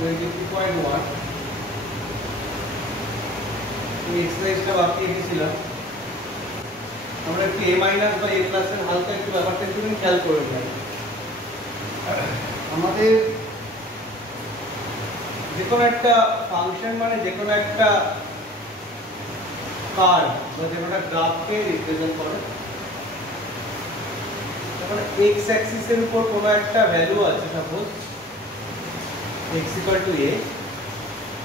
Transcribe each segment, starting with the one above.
22.1 এই এক্সারসাইজটা বাকি রেখেছিলাম আমরা একটু a মাইনাস বা a প্লাস এর হালকা একটু ব্যাপারটা একটু খেয়াল করে নিই আমাদের যে কোনো একটা ফাংশন মানে যে কোনো একটা কার্ভ বা যে কোনো একটা গ্রাফকে রিপ্রেজেন্ট করে তারপর x অ্যাক্সিস এর উপর কোনো একটা ভ্যালু আছে সাপোজ x = a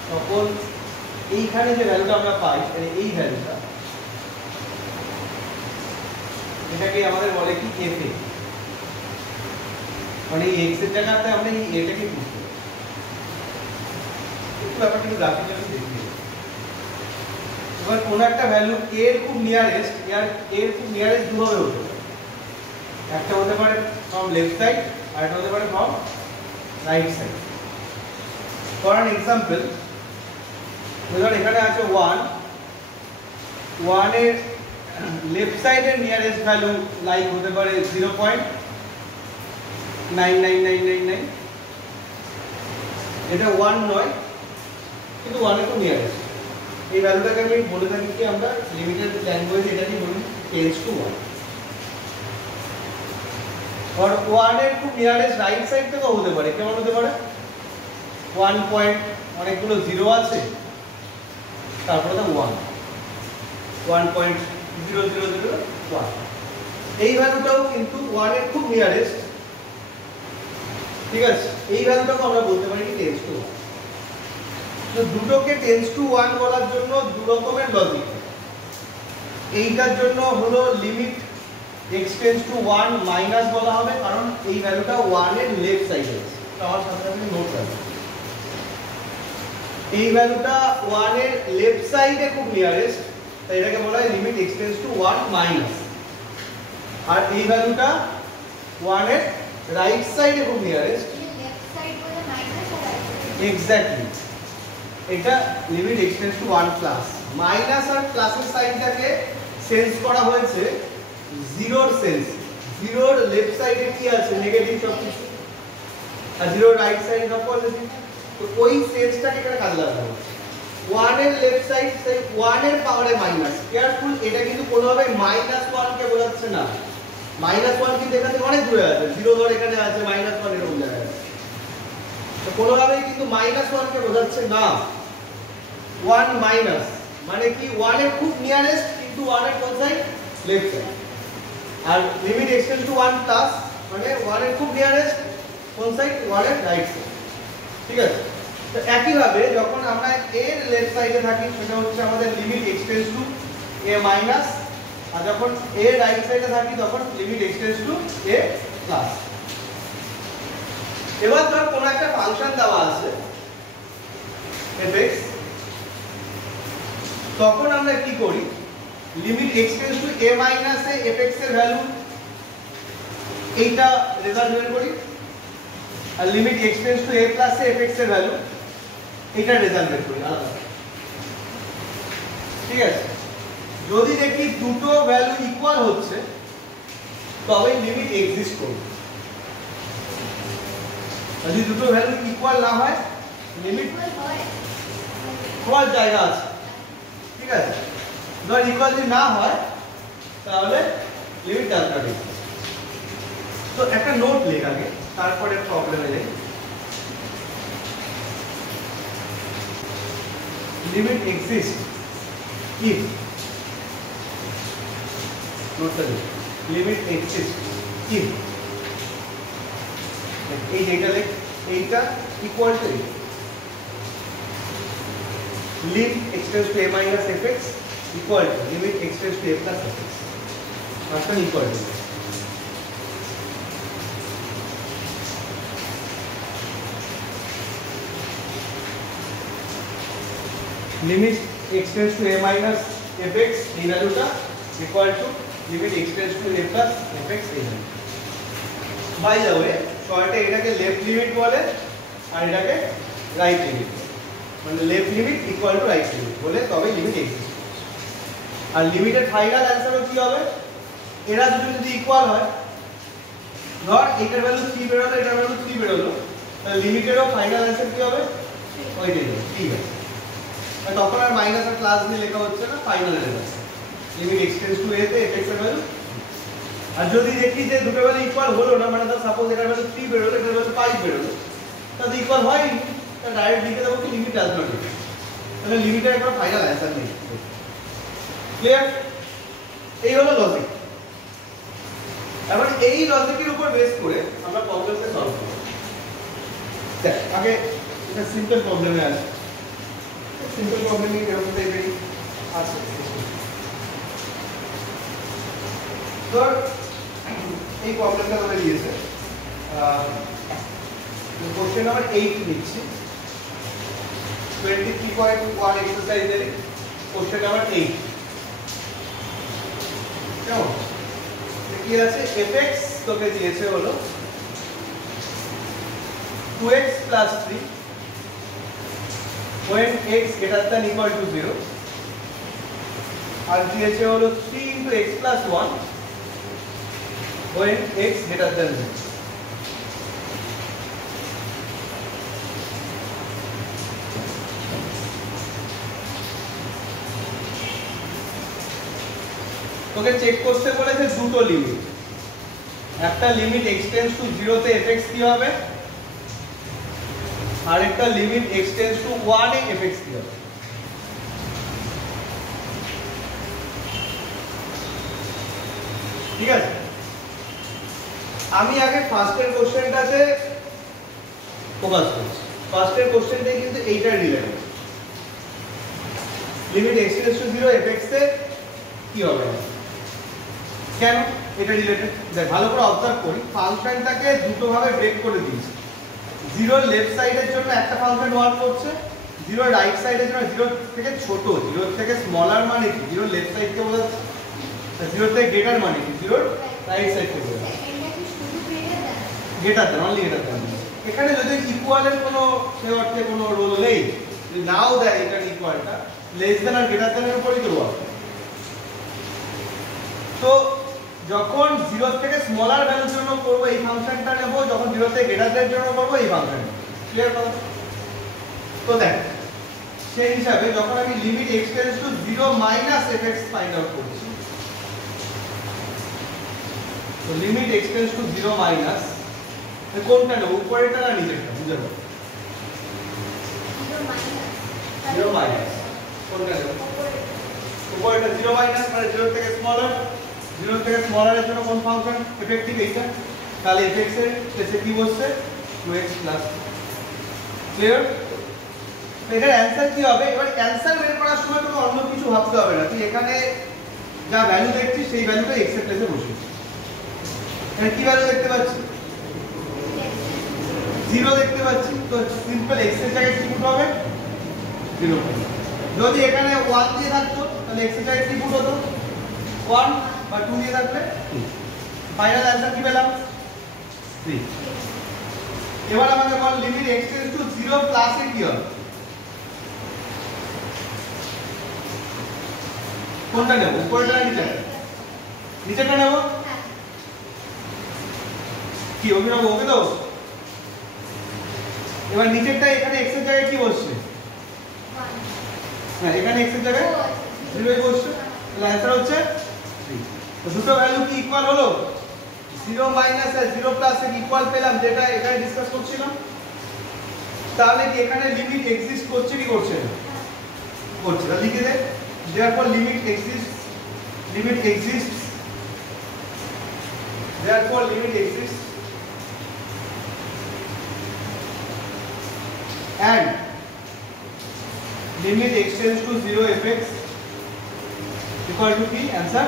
তখন এইখানে যে ভ্যালুটা আমরা পাই মানে এই ভ্যালুটা এটাকে আমাদের বলে কি f মানে এই x এর জায়গাতে আমরা এই a টাকে বুঝতে পারি একটু ব্যাপারটা একটু গ্রাফিক্যালি দেখি এবার কোন একটা ভ্যালু a এর খুব নিয়ারেস্ট দুভাবে হতে পারে একটা হতে পারে ফ্রম লেফট সাইড আর একটা হতে পারে from right side for an example ধরুন এখানে আছে 1 এর লেফট সাইডের নিয়ারেস্ট ভ্যালু লাইক হতে পারে 0.99999 এটা 1 নয় কিন্তু 1 এর খুব নিয়ারেস্ট এই ভ্যালুটাকে আমি বলে থাকি কি আমরা লিমিটেড ল্যাঙ্গুয়েজ এটাকে বলি টেন্ডস টু 1 আর 1 এর খুব নিয়ারেস্ট রাইট সাইড থেকেও হতে পারে কেমন হতে পারে 1 পয়েন্ট অনেকগুলো জিরো আছে তারপরে তো 1.0001 এই ভ্যালুটাও কিন্তু 1 এর খুব নিয়ারেস্ট ঠিক আছে এই ভ্যালুটাকে আমরা বলতে পারি কি টেন্ডস টু 1 তো দুটোকে টেন্ডস টু 1 বলার জন্য দু রকমের লজিক এইটার জন্য হলো limit x tends to 1 minus বলা হবে কারণ এই ভ্যালুটা 1 এর লেফট সাইডে আছে আমার সাথে সাথে নোট রাখবেন এই ভ্যালুটা 1 এর লেফট সাইডে খুব নিয়ারেস্ট তাই এটাকে বলা হয় limit x tends to 1 minus আর এই ভ্যালুটা 1 এর রাইট সাইডে খুব নিয়ারেস্ট লেফট সাইড বলে মাইনাস আর রাইট সাইড এক্স্যাক্টলি এটা limit x tends to 1 plus minus আর প্লাসের সাইনটাকে সেন্স করা হয়েছে জিরোর সেন্স জিরোর লেফট সাইডে কি আছে নেগেটিভ সব কিছু আর জিরোর রাইট সাইডে সব পজিটিভ তো ওই সেন্সটাকে এখানে কাজে লাগানো হচ্ছে 1 এর লেফট সাইড সেই 1 এর পাওয়ারে মাইনাস কেয়ারফুল এটা কিন্তু কোনোভাবে -1 কে বোঝাচ্ছে না -1 কিন্তু এখান থেকে অনেক দূরে আছে 0 ধর এখানে আছে -1 এরকম জায়গায় আছে তো কোনোভাবেই কিন্তু -1 কে বোঝাচ্ছে না 1 মাইনাস মানে কি 1 এর খুব নিয়ারেস্ট কিন্তু 1 এর কোন সাইড লেফট সাইড আর limit x tends to 1 plus মানে 1 এর খুব নিয়ারেস্ট কোন সাইড 1 এর রাইট সাইড ঠিক আছে তো একই ভাবে যখন আমরা এর লেফট সাইডে থাকি সেটা হচ্ছে আমাদের limit x tends to a minus আর যখন এর রাইট সাইডে থাকি তখন limit x tends to a plus এবার ধর কোন একটা ফাংশন দেওয়া আছে fx তখন আমরা কি করি limit x tends to a minus এ fx এর ভ্যালু এইটা রেজাল্ট বের করি আর limit x tends to a plus এ fx এর ভ্যালু এইটা রেজাল্ট বের করি আলাদা ঠিক আছে যদি দেখি দুটো ভ্যালু ইকুয়াল হচ্ছে তবে লিমিট এক্সিস্ট করবে যদি দুটো ভ্যালু ইকুয়াল না হয় লিমিট হওয়ার জায়গা আছে ঠিক আছে ধর ইকুয়াল যদি না হয় তাহলে লিমিট ডাজ নট এক্সিস্ট তো একটা নোট লেখ আগে তারপরে প্রবলেমে যাই limit exists if limit exists if এই ডেটা লেখ এইটা equal to lim x tends to a minus fx equal to limit x tends to a plus fx আসলে equal to limit x tends to a minus fx এই ভ্যালুটা equal to limit x tends to a plus fx এই value by the way শর্টে এটাকে left limit বলে আর এটাকে right limit মানে left limit equal to right limit বলে তবে লিমিট এক্সিস্ট আর লিমিটের ফাইনাল অ্যানসারও কি হবে এরা দুটো যদি ইকুয়াল হয় ধর এটার ভ্যালু 3 বের হলো এটার ভ্যালু 3 বের হলো তাহলে লিমিটেরও ফাইনাল অ্যান্সার কি হবে ওইটাই হবে, ঠিক আছে। আর তখন আর মাইনাস আর প্লাস দিয়ে লেখা হচ্ছে না, final result limit x tends to a তে fx এর ভ্যালু। আর যদি দেখি যে দুটো ভ্যালু ইকুয়াল হলো না, মানে ধর সাপোজ এটার ভ্যালু 3 বেরোলো, এটার ভ্যালু 5 বেরোলো, তাহলে ইকুয়াল হয়নি, তাহলে ডাইরেক্ট লিখে দেবো কি লিমিট ডাজ নট এক্সিস্ট। তাহলে লিমিটের একটা ফাইনাল অ্যান্সার নেই। ক্লিয়ার? এই হলো লজিক। এবার এই লজিকের উপর বেস করে আমরা প্রবলেমকে সলভ করব। দেখ আগে এটা সিম্পল প্রবলেমে আছে, সিম্পল প্রবলেমে এরকম টাইপেরই আছে। তো এই প্রবলেমটা আমরা দিয়েছে কোশ্চেন নাম্বার 8 লিখছি, 23.1 এক্সারসাইজের কোশ্চেন নাম্বার 8। কেমন কি আছে? fx তোকে দিয়েছে হলো 2x plus 3 when x greater than equal to 0, আর দিয়েছে হলো 3 into x plus 1 when x greater than 0। তোকে চেক করতে বলেছে দুটো লিমিট, একটা লিমিট এক্সটেন্ডস টু 0 তে fx কি হবে, আর একটা লিমিট এক্সটেন্ডস টু 1 এ fx কি হবে। ঠিক আছে, আমি আগে ফার্স্টের কোশ্চেনটাতে ফোকাস করছি। ফার্স্টের কোশ্চেনটাই কিন্তু এইটার related, limit x tends to 0 fx এ কি হবে। কেন এটা রিলেটেড দেখ ভালো করে অবজার্ভ করি, ফাংশনটাকে দুটো ভাবে ব্রেক করে দিয়েছি। 0 লেফট সাইডের জন্য একটা ফাংশন ওয়ার্ক করছে, 0 রাইট সাইডের জন্য 0 থেকে ছোট, 0 থেকে স্মলার মানে কি 0 লেফট সাইড কে বোঝাচ্ছে, 0 থেকে গ্রেটার মানে কি 0 রাইট সাইড কে বোঝাচ্ছে, greater then only greater than. এখানে যদি ইকুয়ালের কোনো সে অর্থে কোনো রোল নেই, যদি নাও দেয় এটা ইকুয়ালটা লেস দেন আর গ্রেটার দেনের উপরই তো ওয়ার্ক। তো যখন 0 থেকে স্মলার ভ্যালুর জন্য করব এই ফাংশনটা নেব, যখন 0 থেকে গ্রেটারের জন্য করব এই ফাংশনটা। ক্লিয়ার কথা? তো দেখ সেই হিসাবে যখন আমি limit x tends to 0 minus fx find out করছি, তো লিমিট এক্সটেন্ডস টু 0 মাইনাস কোনটা নেব, উপরেরটা না নিচেরটা? বুঝে নাও 0 মাইনাস কোনটা নেব? উপরেরটা 0 মাইনাস মানে 0 থেকে স্মলার, 0 থেকে স্মলারের জন্য কোন ফাংশন এফেক্টিভ এইটা, তাহলে fx এর প্লেসে কি বসছে 2x প্লাস। ক্লিয়ার? এটার অ্যানসার কি হবে? এবার অ্যানসার বের করার সময় কোনো অন্য কিছু ভাবতে হবে না, তুই এখানে যা ভ্যালু দেখছিস সেই ভ্যালুটা x এর প্লেসে বসিয়ে। এখানে কি ভ্যালু দেখতে পাচ্ছি? 0 দেখতে পাচ্ছি, তো সিম্পল x এর জায়গায় কি পুট হবে 0। যদি এখানে 1 দিয়ে থাকতো তাহলে x এর জায়গায় কি পুট হতো 1, বা 2 দিয়ে থাকলে 2। ফাইনাল অ্যানসার কি পেলাম 3। এবার আমাকে বল লিমিট এক্সটেন্ডস টু 0 প্লাস এ কি হবে, কোনটা নেব, উপরেরটা না নিচেরটা? নিচেরটা নেব। কি অভিনব ওকে দাও। এবার নিচেরটা এখানে x এর জায়গায় কি বসছে, হ্যাঁ এখানে x এর জায়গায় 0 ই বসছে, তাহলে অ্যানসার হচ্ছে 3। তো দুটো ভ্যালু কি ইকুয়াল হলো, 0 মাইনাস আর 0 প্লাস এর ইকুয়াল পেলাম, যেটা এখানে ডিসকাস করছিলাম। তাহলে কি এখানে লিমিট এক্সিস্ট করছে কি করছে না? করছে। তাহলে লিখে দে therefore limit exists, therefore limit exists and limit extends to 0 fx equal to p, answer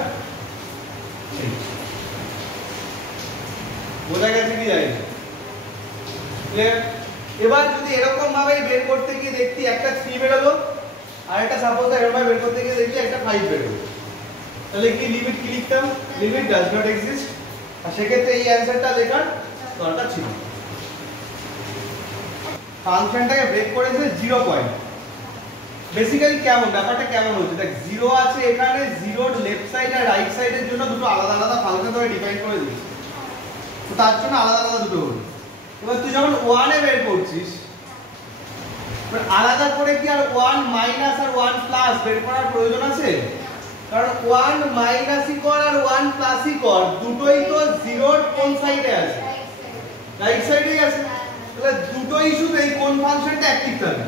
3। বোঝা গেছে কি জানি ক্লিয়ার? এবার যদি এরকম ভাবে বের করতে গিয়ে দেখতি একটা 3 বেরোলো, আর একটা সাপোজ এরকম ভাবে বের করতে গিয়ে দেখি একটা 5 বেরোলো, তাহলে কি লিমিট কি লিখতাম, লিমিট ডাজ নট এক্সিস্ট। আর সেক্ষেত্রে এই অ্যানসারটা লেখার দরকার ছিল। ফাংশনটাকে ব্রেক করেছে 0 পয়েন্ট। বেসিক্যালি কেমন ব্যাপারটা কেমন হচ্ছে দেখ, 0 আছে এখানে, 0 লেফট সাইড আর রাইট সাইডের জন্য দুটো আলাদা আলাদা ফাংশন ধরে ডিফাইন করে দিয়েছে, তো তার জন্য আলাদা আলাদা দুটো হলো। এবার তুই যখন 1 এ বের করছিস মানে আলাদা করে কি আর 1 মাইনাস আর 1 প্লাস বের করার প্রয়োজন আছে? কারণ 1 মাইনাসই কর আর 1 প্লাসই কর দুটোই তো জিরোর কোন সাইডে আছে? রাইট সাইডেই আছে। তাহলে দুটোই শুধু এই কোন ফাংশনটা অ্যাক্টিভ থাকবে?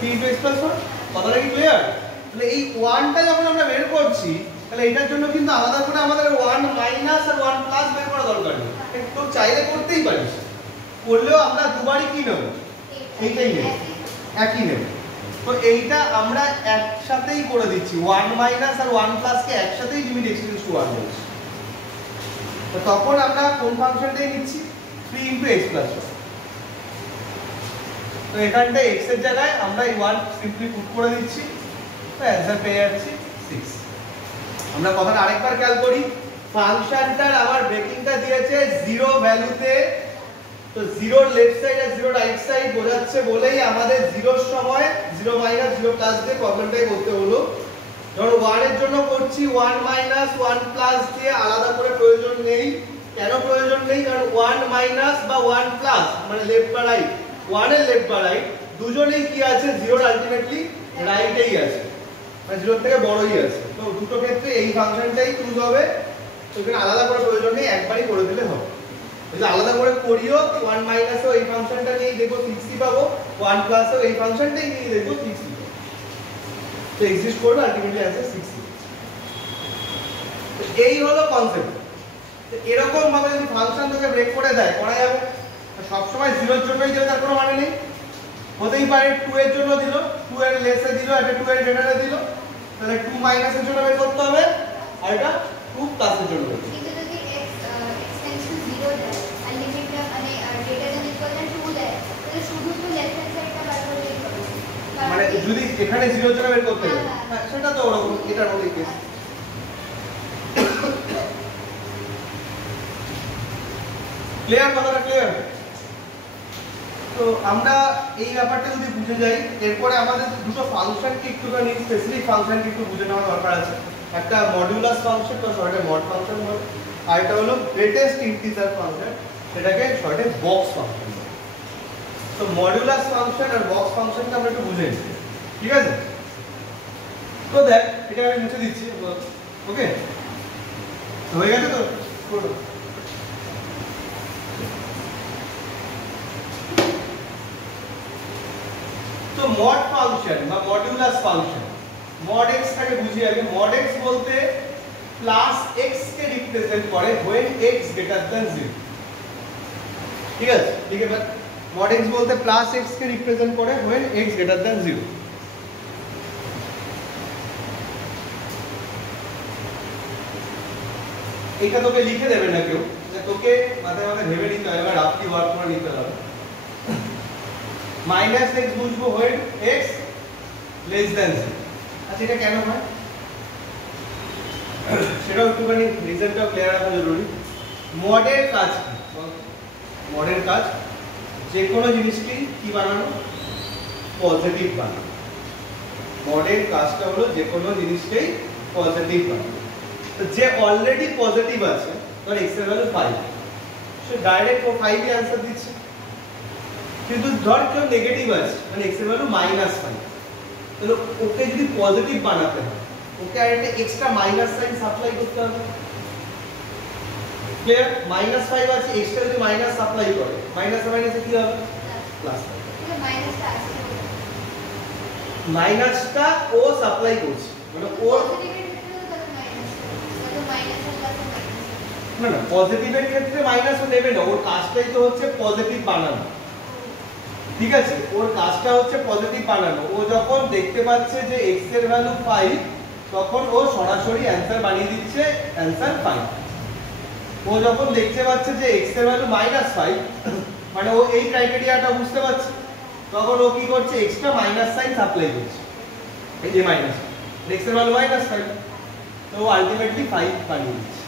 3x + 1 কথাটা কি ক্লিয়ার? তাহলে এই 1টা যখন আমরা বের করছি তাহলে এটার জন্য কিন্তু আলাদা করে আমাদের 1 মাইনাস আর 1 প্লাস বের করা দরকার নেই। একটু চাইলে করতেই পারিস। করলেও আমরা দুবারই কি নেব? এইটাই নেব, একই নেব। তো এইটা আমরা একসাথেই করে দিচ্ছি 1 মাইনাস আর 1 প্লাস কে একসাথেই লিমিট x → 1 বলছি। তো তখন আমরা কোন ফাংশনটাই নিচ্ছি? 3 × x + 1। তো এখানটা x এর জায়গায় আমরা এই 1 সিম্পলি পুট করে দিচ্ছি। তো অ্যানসার পেয়ে যাচ্ছি 6। আমরা কথাটা আরেকবার খেয়াল করি। ফাংশনটার আমার ব্রেকিংটা দিয়েছে 0 ভ্যালুতে। তো 0 লেফট সাইড আর 0 রাইট সাইড বোঝাচ্ছে বলেই আমাদের 0 এর সময় 0 মাইনাস 0 প্লাস দিয়ে প্রবলেমটাই করতে হলো। ধরো 1 এর জন্য করছি 1 মাইনাস 1 প্লাস দিয়ে আলাদা করে প্রয়োজন নেই। কেন প্রয়োজন নেই? কারণ 1 মাইনাস বা 1 প্লাস মানে লেফট বা রাইট, 1 এর লেফট বা রাইট দুজনেই কি আছে? 0 এর আলটিমেটলি রাইটেই আছে, মানে 0 থেকে বড়ই আছে। তো দুটো ক্ষেত্রে এই ফাংশনটাই চুজ হবে। তো এখানে আলাদা করে প্রয়োজন নেই, একবারই করে দিলে হবে। যদি আলাদা করে করিও 1 মাইনাসও এই ফাংশনটা নিয়ে দেখো 60 পাবো, 1 প্লাসও এই ফাংশনটাই নিয়ে দেখো 60 পাবো। তো এক্সিস্ট করবে আলটিমেটলি অ্যান্সার 60। তো এই হলো কনসেপ্ট। তো এরকম ভাবে যদি ফাংশন তোকে ব্রেক করে দেয় করা যাবে। সব সময় 0 এর জন্যই দেবে তার কোনো মানে নেই। হতেই পারে 2 এর জন্য দিল, 2 এর লেসে দিল, এটা 2 এর গ্রেটারে দিল। তাহলে 2 মাইনাসের জন্য বের করতে হবে আর এটা 2 প্লাসের জন্য বের করতে হবে। কিন্তু যদি x টেন্ডস টু 0 দেয় আর লিমিটটা মানে গ্রেটার দ্যান ইকুয়াল টু 2 দেয় তাহলে শুধু তো লেফট হ্যান্ড সাইডটা বার করলেই হবে। মানে যদি এখানে 0 এর জন্য বের করতে হবে, হ্যাঁ সেটা তো ওরকম এটার মধ্যেই কেস। ক্লিয়ার? কথাটা ক্লিয়ার? তো আমরা এই ব্যাপারটা যদি বুঝে যাই, এরপরে আমাদের দুটো ফাংশনকে একটুখানি স্পেসিফিক ফাংশনকে একটু বুঝে নেওয়ার দরকার আছে। একটা মডুলাস ফাংশন বা শর্টে মড ফাংশন বলে, আর একটা হলো গ্রেটেস্ট ইন্টিজার ফাংশন, সেটাকে শর্টে বক্স ফাংশন বলে। তো মডুলাস ফাংশন আর বক্স ফাংশনকে আমরা একটু বুঝে নিই, ঠিক আছে? তো দেখ এটা আমি মুছে দিচ্ছি, ওকে? হয়ে গেছে তো? তো মড ফাংশন বা মডুলাস ফাংশন, মড x টাকে বুঝি আগে। মড x বলতে প্লাস x কে রিপ্রেজেন্ট করে when x greater than 0। ঠিক আছে? ঠিক আছে, মড x বলতে প্লাস x কে রিপ্রেজেন্ট করে when x greater than 0। এইটা তোকে লিখে দেবে না কেউ, তোকে মাথায় মাথায় ভেবে নিতে হবে, এবার রাফলি ওয়ার্ক করে নিতে হবে। মাইনাস x বুঝবো when x লেস দ্যান 0। আচ্ছা এটা কেন হয় সেটাও একটুখানি রিজনটাও ক্লিয়ার রাখা জরুরি। মডের কাজ কি? মডের কাজ যে কোনো জিনিসকে কি বানানো? পজিটিভ বানানো। মডের কাজটা হলো যে কোনো জিনিসকেই পজিটিভ বানানো। তো যে অলরেডি পজিটিভ আছে, ধর x এর ভ্যালু 5, সে ডাইরেক্ট ও 5 এর आंसर দিচ্ছে। কিন্তু ধর কেউ নেগেটিভ আছে, মানে x এর ভ্যালু -5, তাহলে ওকে যদি পজিটিভ বানাতে হয় ওকে আরেকটা এক্সট্রা মাইনাস সাইন সাপ্লাই করতে হবে। ক্লিয়ার? -5 আছে, এক্সট্রা যদি মাইনাস সাপ্লাই করে মাইনাস মাইনাসে কি হবে? প্লাস। এটা মাইনাসটা আসছে, মাইনাসটা ও সাপ্লাই করছে, মানে ও পজিটিভের ক্ষেত্রেও তাহলে মাইনাস, তাহলে মাইনাস আর প্লাস মাইনাস। না না, পজিটিভের ক্ষেত্রে মাইনাসও নেবে না, ওর কাজটাই তো হচ্ছে পজিটিভ বানানো। ঠিক আছে, ওর কাজটা হচ্ছে পজিটিভ বানানো। ও যখন দেখতে পাচ্ছে যে x এর ভ্যালু 5, তখন ও সরাসরি অ্যানসার বানিয়ে দিচ্ছে অ্যানসার 5। ও যখন দেখতে পাচ্ছে যে x এর ভ্যালু -5, মানে ও এই ক্রাইটেরিয়াটা বুঝতে পারছে, তখন ও কি করছে? এক্সট্রা মাইনাস সাইন সাপ্লাই করছে, এই যে মাইনাস, x এর ভ্যালু -5, তো ও আলটিমেটলি 5 বানিয়ে দিচ্ছে।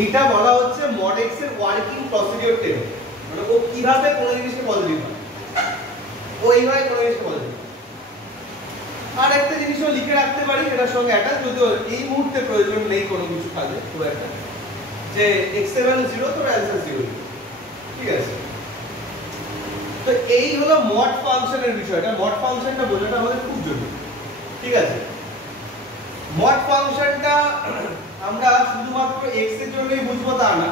এইটা বলা হচ্ছে মড x এর ওয়ার্কিং প্রসিডিউর টেবিল, মানে ও কিভাবে কোন জিনিসকে পজিটিভ বানায়, ও এইভাবে কোন জিনিসকে পজিটিভ। আর একটা জিনিসও লিখে রাখতে পারি এটার সঙ্গে অ্যাটাচ, যদিও এই মুহূর্তে প্রয়োজন নেই কোনো কিছু কাজে, খুব একটা, যে x এর ভ্যালু 0 তো অ্যানসার 0। ঠিক আছে? তো এই হলো মড ফাংশনের বিষয়টা। মড ফাংশনটা বোঝাটা আমাদের খুব জরুরি, ঠিক আছে? মড ফাংশনটা আমরা শুধুমাত্র x এর জন্যই বুঝবো তা না,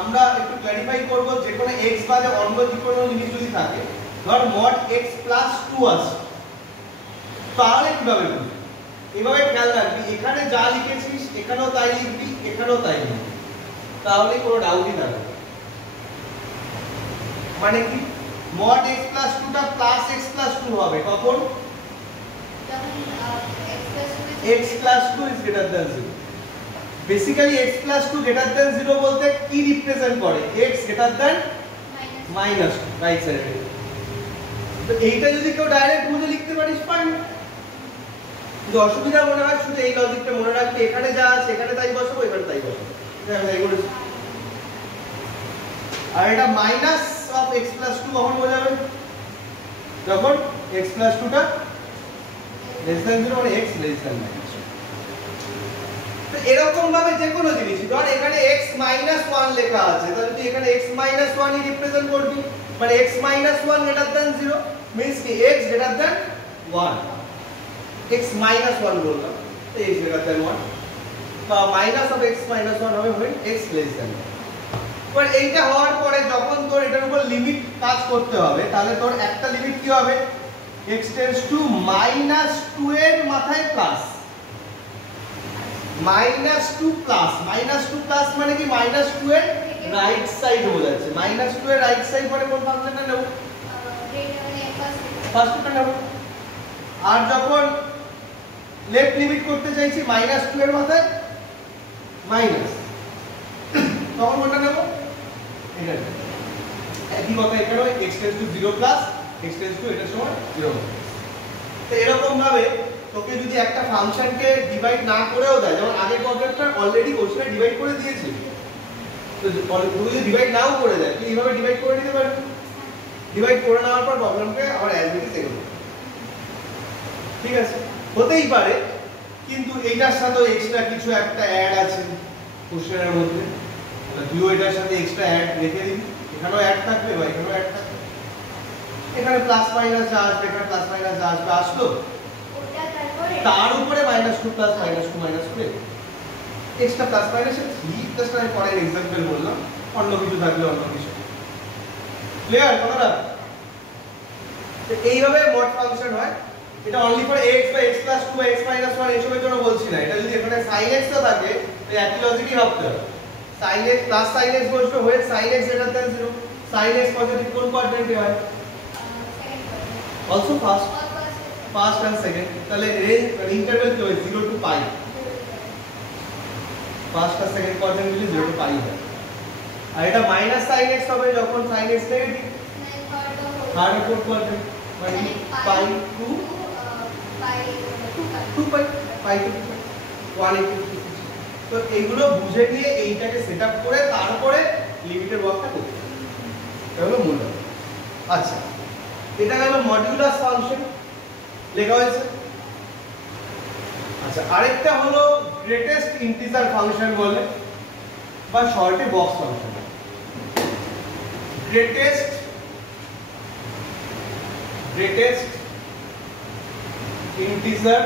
আমরা একটু ক্ল্যারিফাই করব যে কোনো x বাদে অন্য যে কোনো জিনিস যদি থাকে, ধর মড x প্লাস 2 আছে, তাহলে কিভাবে বুঝবি? এভাবে খেয়াল রাখবি, এখানে যা লিখেছিস এখানেও তাই লিখবি, এখানেও তাই লিখবি, তাহলে কোনো ডাউটই থাকবে না। মানে কি, mod x plus 2 টা plus x plus 2 হবে কখন? x plus 2 is greater than 0. Basically x plus 2 greater than 0 বলতে কি রিপ্রেজেন্ট করে? x greater than minus 2, right সাইডে। তো এইটা যদি কেউ ডাইরেক্ট বুঝে লিখতে পারিস ফাইন, যদি অসুবিধা মনে হয় শুধু এই লজিকটা মনে রাখবি, এখানে যা আছে এখানে তাই বসাবো, এখানে তাই বসাবো। আর এটা মাইনাস অফ x plus 2 কখন বোঝাবে? যখন x plus 2 টা less than 0 মানে x less than minus 2। তো এরকম ভাবে যে কোনো জিনিস, ধর এখানে x minus 1 লেখা আছে, তাহলে তুই এখানে x minus 1 ই রিপ্রেজেন্ট করবি, মানে x minus 1 greater than 0 means কি x greater than 1, x minus 1 বললাম, তো x greater than 1, বা মাইনাস অফ x minus 1 হবে when x less than 1। এবার এইটা হওয়ার পরে যখন তোর এটার উপর লিমিট কাজ করতে হবে, তাহলে তোর একটা লিমিট কি হবে? x tends to -2 এর মাথায় প্লাস, -2 প্লাস, -2 প্লাস মানে কি -2 এর রাইট সাইড বোঝাচ্ছে। -2 এর রাইট সাইড মানে কোন ফাংশনটা নেব? ফার্স্টটা নেব। আর যখন লেফট লিমিট করতে চাইছি -2 এর মাথায় মাইনাস, তখন কোনটা নেব? এটা। একই কথা এখানেও x tends to 0 plus x tends to এটার সমান 0। তো এরকম ভাবে তোকে যদি একটা ফাংশনকে ডিভাইড না করেও দেয়, যেমন আগের প্রবলেমটা অলরেডি কোশ্চেনে ডিভাইড করে দিয়েছি, তো যদি ডিভাইড নাও করে দেয় তুই এইভাবে ডিভাইড করে নিতে পারবি। ডিভাইড করে নেওয়ার পর প্রবলেমকে আবার অ্যাজ ইট ইজ এগোবে, ঠিক আছে? হতেই পারে কিন্তু এইটার সাথে এক্সট্রা কিছু একটা অ্যাড আছে কোশ্চেনের মধ্যে, তুইও এটার সাথে এক্সট্রা অ্যাড রেখে দিবি, এখানেও অ্যাড থাকবে বা এখানেও অ্যাড থাকবে, এখানে প্লাস মাইনাস যা আসবে এখানে প্লাস মাইনাস যা আসবে আসলো, তার উপরে -2 প্লাস -2 মাইনাস করে এক্সট্রা প্লাস মাইনাসের 3 জাস্ট আমি পরের एग्जांपल বললাম, অন্য কিছু থাকলে অন্য কিছু। ক্লিয়ার কথাটা? তো এইভাবে মড ফাংশন হয়। এটা অনলি ফর x বা x plus 2 বা x minus 1 এসবের জন্য বলছি না। এটা যদি এখানে sin x টা থাকে তো একই লজিকই ভাবতে হবে। sin x plus sin x বসবে হয়ে sin x greater than 0, sin x positive কোন কোয়াড্রেন্টে হয়? Also first and second. তাহলে রেঞ্জ ইন্টারভ্যাল কি হয়? 0 টু পাই। ফার্স্ট আর সেকেন্ড কোয়াড্রেন্ট মিলে 0 টু পাই হয়। আর এটা মাইনাস sin x হবে যখন sin x নেগেটিভ, থার্ড আর ফোর্থ কোয়াড্রেন্ট, মানে পাই টু 2 পাই, পাই টু 180। তো এইগুলো বুঝে নিয়ে এইটাকে সেটআপ করে তারপরে লিমিটের ওয়ার্কটা করতে হবে। এটা হলো মূল। আচ্ছা, এটা গেল মডুলাস ফাংশন লেখা হয়েছে। আচ্ছা, আরেকটা হলো গ্রেটেস্ট ইন্টিজার ফাংশন বলে, বা শর্টে box function. Greatest integer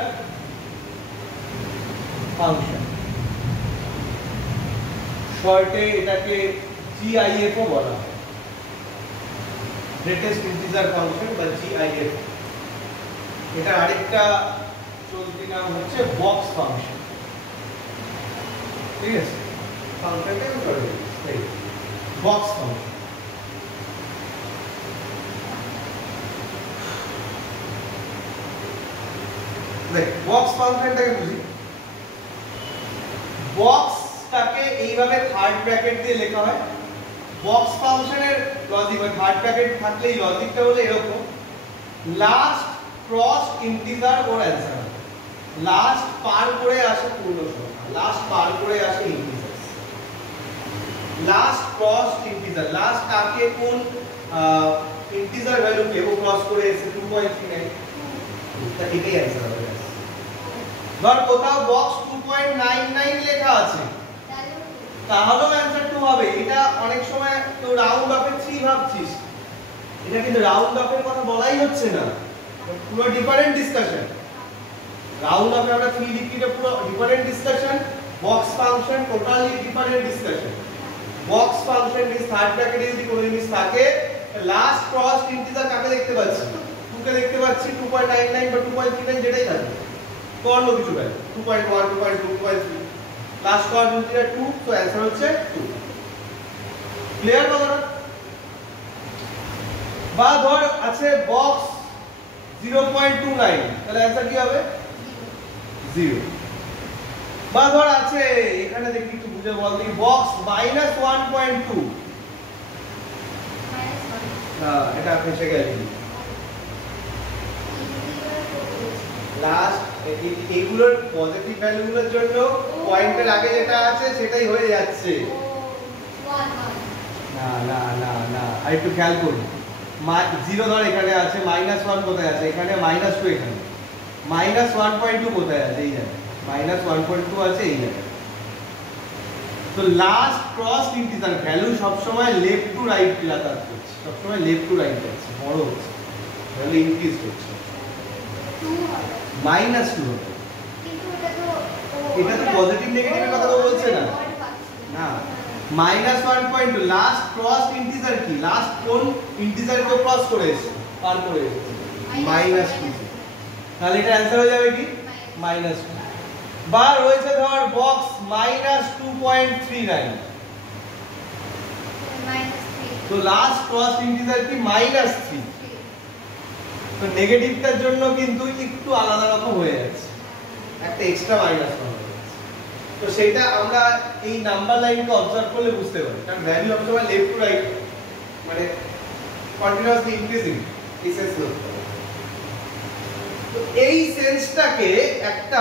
function, শর্টে এটাকে GIF ও বলা হয়। গ্রেটেস্ট ইন্টিজার ফাংশন বা GIF। এটা আরেকটা চলতি নাম হচ্ছে বক্স ফাংশন, ঠিক আছে? ফাংশনটা আমি করে দিই, বক্স ফাংশন। দেখ, বক্স ফাংশনটাকে বুঝি। বক্সটাকে এইভাবে থার্ড ব্র্যাকেট দিয়ে লেখা হয়। বক্স ফাংশনের লজিক বা থার্ড ব্র্যাকেট থাকলে এই লজিকটা হলো এরকম, লাস্ট ক্রস ইন্টিজার ওর অ্যানসার। লাস্ট পার করে আসে পূর্ণ সংখ্যা, লাস্ট পার করে আসে integer. Last cross integer, last কাকে কোন ইন্টিজার ভ্যালুকে ও ক্রস করে এসে 2.39, তা এটাই অ্যানসার হবে। ধর কোথাও বক্স 2.99 লেখা আছে, তাহলেও অ্যানসার 2 হবে। এটা অনেক সময় তো রাউন্ড অফের 3 ভাবছিস, এটা কিন্তু রাউন্ড অফের কথা বলাই হচ্ছে না, পুরো ডিফারেন্ট ডিসকাশন। রাউন্ড অফে আমরা 3 লিখি, এটা পুরো different discussion. Box function totally different discussion. Box function is third ব্র্যাকেটে যদি কোনো জিনিস থাকে, লাস্ট ক্রসড ইন্টিজার কাকে দেখতে পাচ্ছি? 2 কে দেখতে পাচ্ছি, 2.99 বা 2.39 যেটাই থাকে, কর্ণ কিছু ভ্যালু 2.1 2.2 2.3, লাস্ট ক্রসড ইন্টিজার 2, তো অ্যানসার হচ্ছে 2। ক্লিয়ার কথাটা? বা ধর আছে বক্স 0.29, তাহলে অ্যানসার কি হবে? 0। বা ধর আছে এখানে দেখি একটু বুঝে বল দিই, বক্স -1.2, হ্যাঁ এটা ফেসে গেলি। লাস্ট এগুলোর পজিটিভ ভ্যালুগুলোর জন্য পয়েন্টের আগে যেটা আছে সেটাই হয়ে যাচ্ছে। না না না না, আর একটু খেয়াল করুন, 0 ধর এখানে আছে, -1 কোথায় আছে? এখানে -2, এখানে -1.2 কোথায় আছে? এই জায়গায় -1.2 আছে এই জায়গায়। তো লাস্ট ক্রস ইন্টিজার ভ্যালু সব সময় লেফট টু রাইট যাতায়াত করছে, সব সময় লেফট টু রাইট যাচ্ছে, বড় হচ্ছে, ভ্যালু ইনক্রিজ হচ্ছে। -2 হবে, এটা তো পজিটিভ নেগেটিভের কথা তো বলছে না। না, -1.2 লাস্ট ক্রস ইন্টিজার কি? লাস্ট কোন ইন্টিজারকে ক্রস করে এসেছে, পার করে এসেছে? -2। তাহলে এটা অ্যানসার হয়ে যাবে কি? -2। বা রয়েছে ধর বক্স -2.39, তো লাস্ট ক্রস ইন্টিজার কি? -3। তো নেগেটিভটার জন্য কিন্তু একটু আলাদা রকম হয়ে যাচ্ছে, একটা এক্সট্রা -1 হয়ে যাচ্ছে। তো সেটা আমরা এই নাম্বার লাইনকে অবজার্ভ করলে বুঝতে পারি, কারণ ভ্যালু সবসময় লেফট টু রাইট, মানে কন্টিনিউয়াসলি ইনক্রিজিং এই সেন্স করতে হবে। তো এই সেন্সটাকে একটা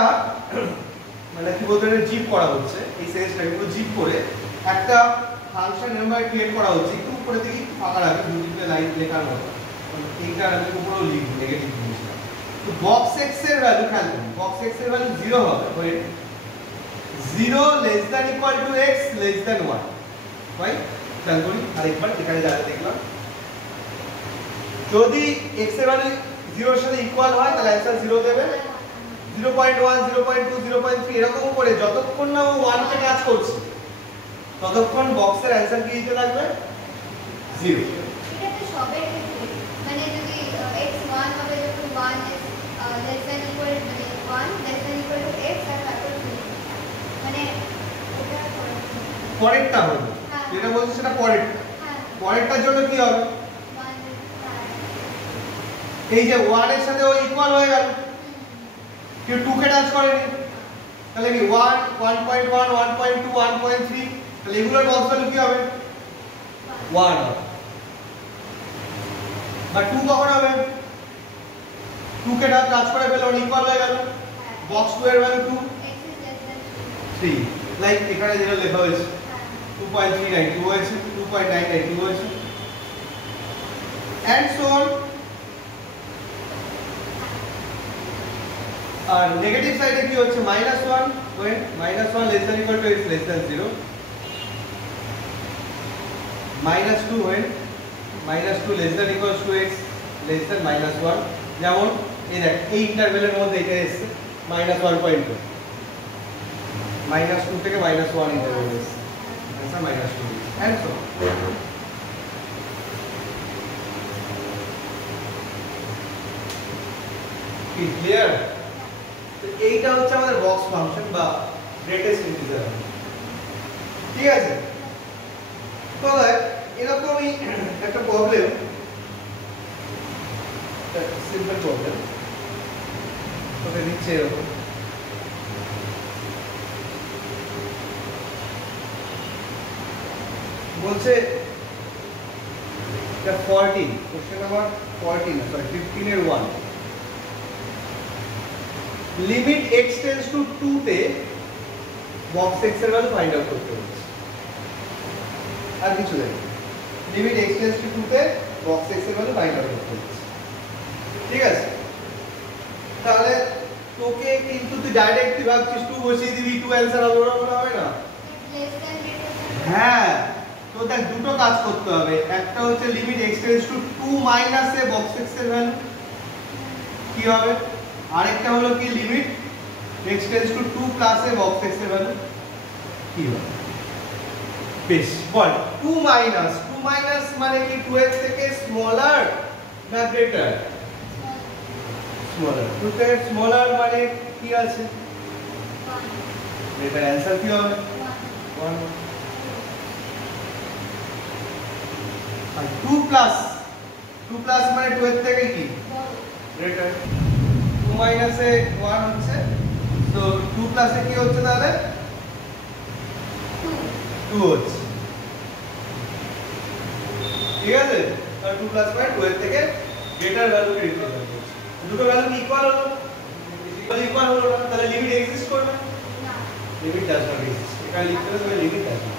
মানে কি বলতে গেলে জিপ করা হচ্ছে, এই সেন্সটাকে পুরো জিপ করে একটা ফাংশন নাম্বার ক্রিয়েট করা হচ্ছে। একটু উপরে থেকে একটু ফাঁকা রাখবে, দুই তিনটে লাইন লেখার মতো, এইটা আমি উপরেও লিখব নেগেটিভ জিনিসটা। তো বক্স এক্স এর ভ্যালু খেয়াল করুন, বক্স এক্স এর ভ্যালু 0 হবে, হয় 0 less than equal to x less than 1, right? খেয়াল করি আরেকবার, এখানে যা দেখলাম, যদি x এর ভ্যালু 0 এর সাথে ইকুয়াল হয় তাহলে অ্যানসার 0 দেবে, 0.1 0.2 0.3 এরকম করে যতক্ষণ না ও 1 তে কাজ করছে ততক্ষণ বক্সের অ্যানসার কি দিতে থাকবে? 0। এটা তো সবের ক্ষেত্রে, মানে যদি x 1 হবে যখন 1 is less than equal, মানে 1 less than equal to x আর তারপর 2, মানে ওটা পরেরটা হবে, যেটা বলছি সেটা পরেরটা। পরেরটার জন্য কি হবে? এই যে 1 এর সাথে ও ইকুয়াল হয়ে গেল, কেউ 2 কে টাচ করেনি, তাহলে কি 1 1.1 1.2 1.3, তাহলে এগুলোর বক্স ভ্যালু কি হবে? 1 হবে। বা 2 কখন হবে? 2 কে টাচ করে ফেলে ওর ইকুয়াল হয়ে গেল, বক্স 2 এর ভ্যালু 2 3, লাইক এখানে যেটা লেখা হয়েছে 2.392 হয়েছে, 2.992 হয়েছে, and so on। আর নেগেটিভ সাইডে কি হচ্ছে? -1 when -1 less than equal to x less than 0, -2 when -2 less than equals to x less than -1, যেমন এই দেখ এই ইন্টারভ্যালের মধ্যে এটা এসেছে -1.2, -2 থেকে -1 ইন্টারভ্যাল এসেছে, আচ্ছা -2 and so কি ক্লিয়ার? তো এইটা হচ্ছে আমাদের বক্স ফাংশন বা গ্রেটেস্ট ইন্টিজার, ঠিক আছে? তো এরকমই একটা প্রবলেম, সিম্পল প্রবলেম ওকে দিচ্ছে এরকম, বলছে এটা 14, কোশ্চেন নাম্বার 14 সরি 15 এর 1, লিমিট x টেন্ডস টু 2 তে বক্স x এর ভ্যালু ফাইন্ড আউট করতে হবে, আর কিছু নেই, লিমিট x টেন্ডস টু 2 তে বক্স x এর ভ্যালু ফাইন্ড আউট করতে হবে, ঠিক আছে? তাহলে তোকে কিন্তু তুই ডাইরেক্ট ভাবছিস 2 বসিয়ে দিবি, 2 অ্যানসার হবে, ওরকম হবে না। less than greater হ্যাঁ, তো দেখ দুটো কাজ করতে হবে। একটা হচ্ছে limit x tends two 2 minus এ বক্স x এর ভ্যালু কি হবে, আরেকটা হলো কি limit x tends two 2 plus এ বক্স x এর ভ্যালু কি হবে। বেশ, বল 2 মাইনাস মানে কি 2 এর থেকে স্মলার না গ্রেটার? স্মলার। 2 থেকে স্মলার মানে কি আছে? এটার অ্যানসার কি হবে? 1। আর 2 প্লাস মানে 2 এর থেকে কি গ্রেটার। 2 মাইনাসে 1 হচ্ছে, তো 2 প্লাসে কি হচ্ছে তাহলে 2 হচ্ছে, ঠিক আছে। আর 2 প্লাস মানে 2 এর থেকে গ্রেটার ভ্যালু কে রিপ্রেজেন্ট করছে। দুটো ভ্যালু কি ইকুয়াল হলো? ইকুয়াল হলো না, তাহলে লিমিট এক্সিস্ট করবে না। লিমিট ডাজ নট এক্সিস্ট, এটা লিখতে হবে লিমিট ডাজ নট।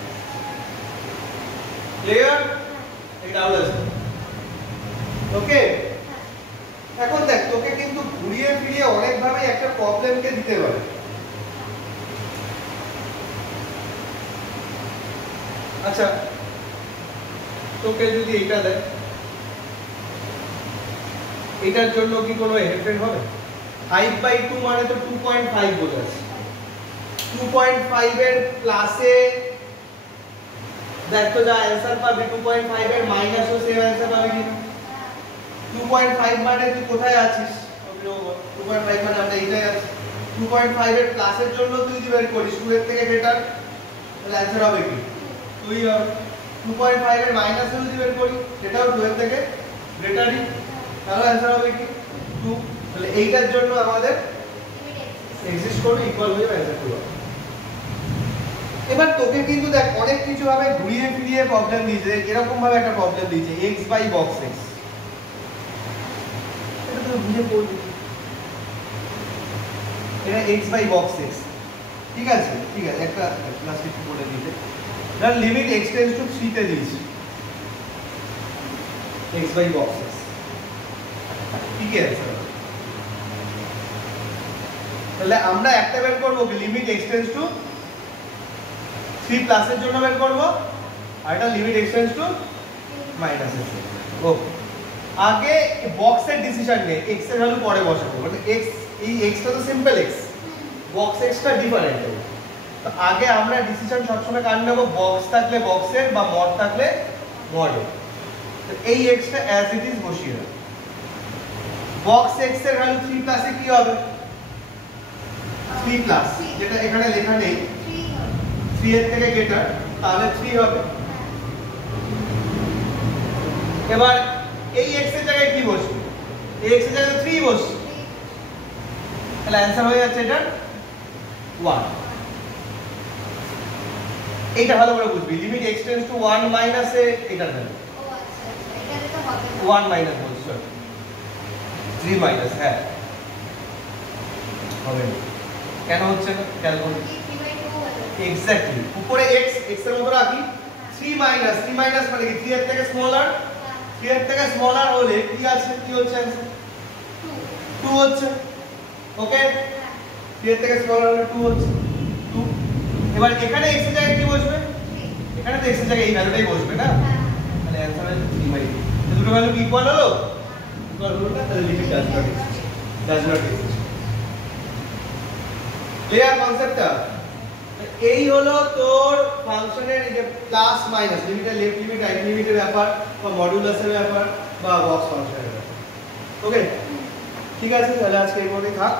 ক্লিয়ার? এটা আউট আছে। ওকে, এখন দেখ তোকে কিন্তু ঘুরিয়ে ফিরিয়ে অনেক ভাবে একটা প্রবলেমকে দিতে পারে। আচ্ছা, তোকে যদি এটা দেয়, এটার জন্য কি কোনো হেরফের হবে? 5/2 মানে তো 2.5 বোঝাচ্ছে। 2.5 এর প্লাসে দেখ তো যা অ্যানসার পাবে, 2.5 এর মাইনাসও সেম অ্যানসার পাবে কি? 2.5 মানে তুই কোথায় আছিস? 2.5 মানে আমরা এইটাই আছি। 2.5 এর প্লাসের জন্য তুই যদি বের করিস 2 এর থেকে গ্রেটার, তাহলে অ্যানসার হবে কি? 2 হবে। 2.5 এর মাইনাসও যদি বের করি, সেটাও 2 এর থেকে গ্রেটারই, তাহলে অ্যানসার হবে কি? 2। তাহলে এইটার জন্য আমাদের এক্সিস্ট করবে, ইকুয়াল হয়ে অ্যানসার করবে। এবার তোকে কিন্তু দেখ অনেক কিছু ভাবে ঘুরিয়ে ফিরিয়ে প্রবলেম দিয়েছে। এরকম ভাবে একটা প্রবলেম দিয়েছে x বাই বক্স x, এটা তো বুঝে পড়বি, এটা x বাই বক্স x, ঠিক আছে একটা ক্লাস একটু বলে দিতে। ধর লিমিট x টেন্ডস টু 3 তে দিয়েছি x বাই বক্স x, ঠিক আছে। তাহলে আমরা একটা বের করব কি লিমিট x টেন্ডস টু 3 প্লাসের জন্য বের করব, আর এটা লিমিট x টেন্ডস টু মাইনাসের জন্য। ওকে, আগে বক্সের ডিসিশন নে, x এর ভ্যালু পরে বসাবো, মানে x এই x টা তো সিম্পল x, বক্স x টা ডিফারেন্ট। তো আগে আমরা ডিসিশন সবসময় কার নেব? বক্স থাকলে বক্সের বা মড থাকলে মডের। তো এই x টা অ্যাজ ইট ইজ বসিয়ে দাও। বক্স x এর ভ্যালু 3 প্লাসে কি হবে? 3 প্লাস, যেটা এখানে লেখা নেই, 3 এর থেকে গ্রেটার, তাহলে 3 হবে। এবার এই x এর জায়গায় কি বসবে? এই x এর জায়গায় 3 বসবে, তাহলে অ্যানসার হয়ে যাচ্ছে এটা 1। এইটা ভালো করে বুঝবি, লিমিট x টেন্ডস টু 1 মাইনাসে এটা দেবে, ও আচ্ছা এটাতে তো হবে না। 1 মাইনাস বলছো, 3 মাইনাস, হ্যাঁ হবে না। কেন হচ্ছে না? খেয়াল করুন, 3/2 হয়ে যাবে। এক্স্যাক্টলি উপরে x এর মতো রাখি, 3 মাইনাস মানে কি 3 এর থেকে স্মলার, 3 এর থেকে স্মলার হলে কি আছে, কি হচ্ছে অ্যানসার? 2 হচ্ছে। ওকে, 3 এর থেকে স্মলার হলে 2 হচ্ছে, 2। এবার এখানে x এর জায়গায় কি বসবে? এখানে তো x এর জায়গায় এই ভ্যালুটাই বসবে না, তাহলে অ্যানসার হবে 3/2। তো দুটো ভ্যালু কি ইকুয়াল হলো? ইকুয়াল হলো না, তাহলে limit does not exist. Clear কনসেপ্টটা? এই হলো তোর ফাংশনের এই যে প্লাস মাইনাস, লিমিটের লেফট লিমিট রাইট লিমিটের ব্যাপার, বা মডুলাসের ব্যাপার, বা বক্স ফাংশনের ব্যাপার। ওকে, ঠিক আছে, তাহলে আজকে এই পর্যন্তই থাক।